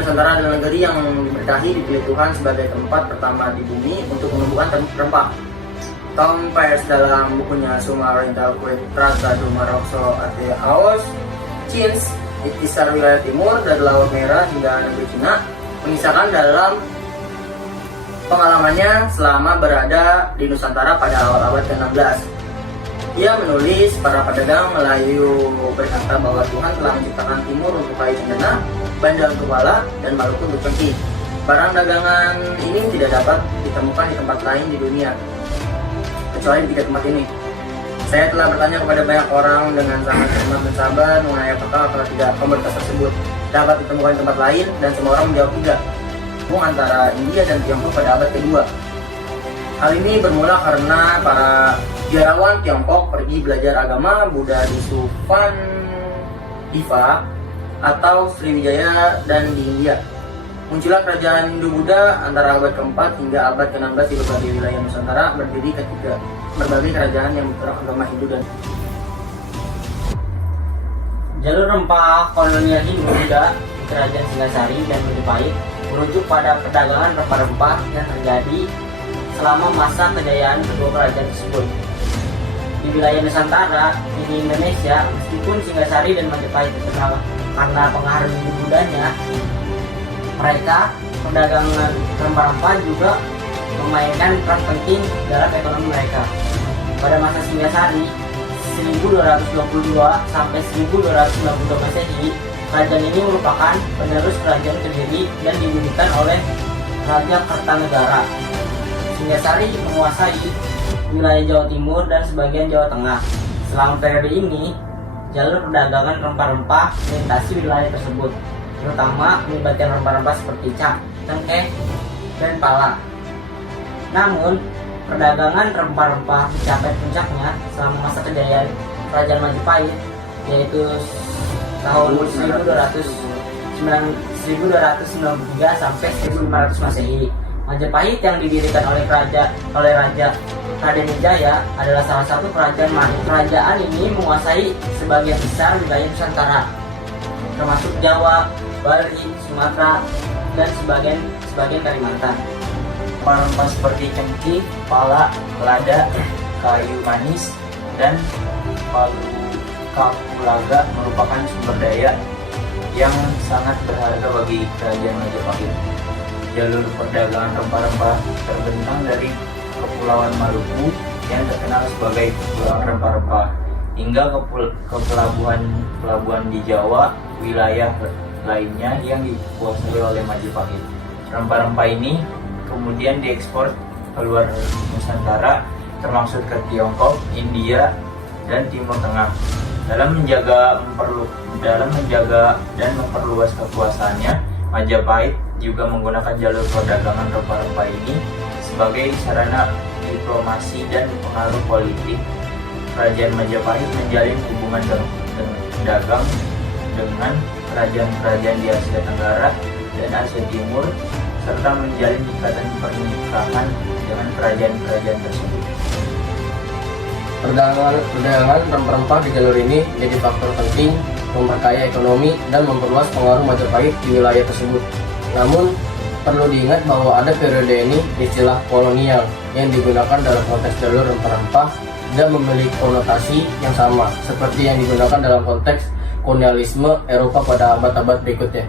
Nusantara adalah negeri yang diberkahi, dipilih Tuhan sebagai tempat pertama di bumi untuk menumbuhkan rempah. Tom Peirce dalam bukunya Summa Oriental Quae Tratado Marokso Ate Aos Chins, Itisar wilayah timur dari Laut Merah hingga negeri Cina, mengisahkan dalam pengalamannya selama berada di Nusantara pada awal abad ke-16. Ia menulis, para pedagang Melayu berkata bahwa Tuhan telah menciptakan timur untuk kayu cendana, Banda untuk pala, dan Maluku untuk cengkih. Barang dagangan ini tidak dapat ditemukan di tempat lain di dunia, kecuali di 3 tempat ini. Saya telah bertanya kepada banyak orang dengan sangat cermat dan sabar mengenai apakah atau tidak komoditas tersebut dapat ditemukan di tempat lain, dan semua orang menjawab tidak. Antara India dan Tiongkok pada abad kedua. Hal ini bermula karena para biarawan Tiongkok pergi belajar agama Buddha di Sufan Diva atau Sriwijaya dan di India. Muncullah kerajaan Hindu-Buddha antara abad ke-4 hingga abad ke-16 di berbagai wilayah Nusantara, berdiri ketika berbagai kerajaan yang beragama Hindu dan jalur rempah kolonial Hindu-Buddha di Kerajaan Singasari dan Majapahit merujuk pada perdagangan rempah-rempah yang terjadi selama masa kejayaan kedua kerajaan tersebut. Di wilayah Nusantara di Indonesia, meskipun Singasari dan Majapahit terkenal karena pengaruh Hindu-Buddhanya, mereka perdagangan rempah-rempah juga memainkan peran penting dalam ekonomi mereka. Pada masa Singasari 1222 sampai 1292 Masehi, kerajaan ini merupakan penerus kerajaan Kediri dan didirikan oleh Raja Kertanegara. Singasari menguasai wilayah Jawa Timur dan sebagian Jawa Tengah. Selama periode ini, jalur perdagangan rempah-rempah melintasi wilayah tersebut, terutama melibatkan rempah-rempah seperti cengkeh, dan pala. Namun, perdagangan rempah-rempah mencapai puncaknya selama masa kejayaan Kerajaan Majapahit, yaitu tahun 1293 sampai 1500 Masehi. Majapahit yang didirikan oleh Raja Raden Wijaya adalah salah satu kerajaan Manu. Kerajaan ini menguasai sebagian besar wilayah Nusantara, termasuk Jawa, Bali, Sumatera, dan sebagian Kalimantan. Rempah seperti cengkih, pala, lada, kayu manis, dan palu kapulaga merupakan sumber daya yang sangat berharga bagi kerajaan Majapahit. Jalur perdagangan rempah-rempah terbentang dari Kepulauan Maluku yang terkenal sebagai Kepulauan Rempah-Rempah hingga ke pelabuhan di Jawa, wilayah lainnya yang dikuasai oleh Majapahit. Rempah-rempah ini kemudian diekspor ke luar Nusantara, termasuk ke Tiongkok, India, dan Timur Tengah. Dalam menjaga dan memperluas kekuasaannya, Majapahit juga menggunakan jalur perdagangan rempah-rempah ini sebagai sarana diplomasi dan pengaruh politik. Kerajaan Majapahit menjalin hubungan dagang dengan kerajaan-kerajaan di Asia Tenggara dan Asia Timur, serta menjalin ikatan pernikahan dengan kerajaan-kerajaan tersebut. Perdagangan rempah-rempah di jalur ini menjadi faktor penting memperkaya ekonomi dan memperluas pengaruh Majapahit di wilayah tersebut. Namun, perlu diingat bahwa ada periode ini istilah kolonial yang digunakan dalam konteks jalur rempah-rempah dan memiliki konotasi yang sama seperti yang digunakan dalam konteks kolonialisme Eropa pada abad-abad berikutnya.